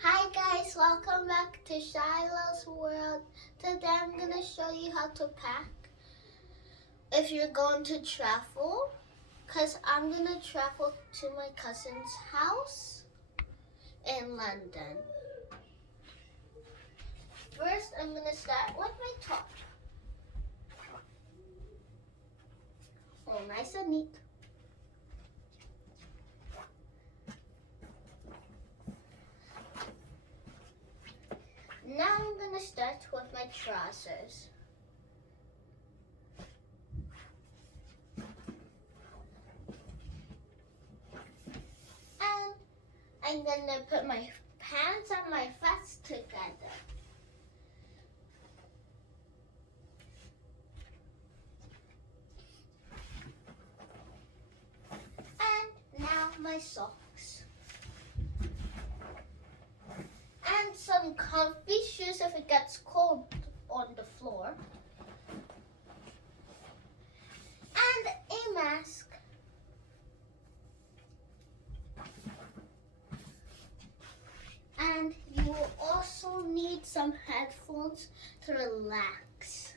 Hi guys, welcome back to Shiloh's World. Today I'm going to show you how to pack if you're going to travel, because I'm going to travel to my cousin's house in London. First, I'm going to start with my top. All nice and neat. Now I'm going to start with my trousers. And I'm going to put my pants and my vest together. And now my socks. And some comfy shoes if it gets cold on the floor. And a mask. And you will also need some headphones to relax.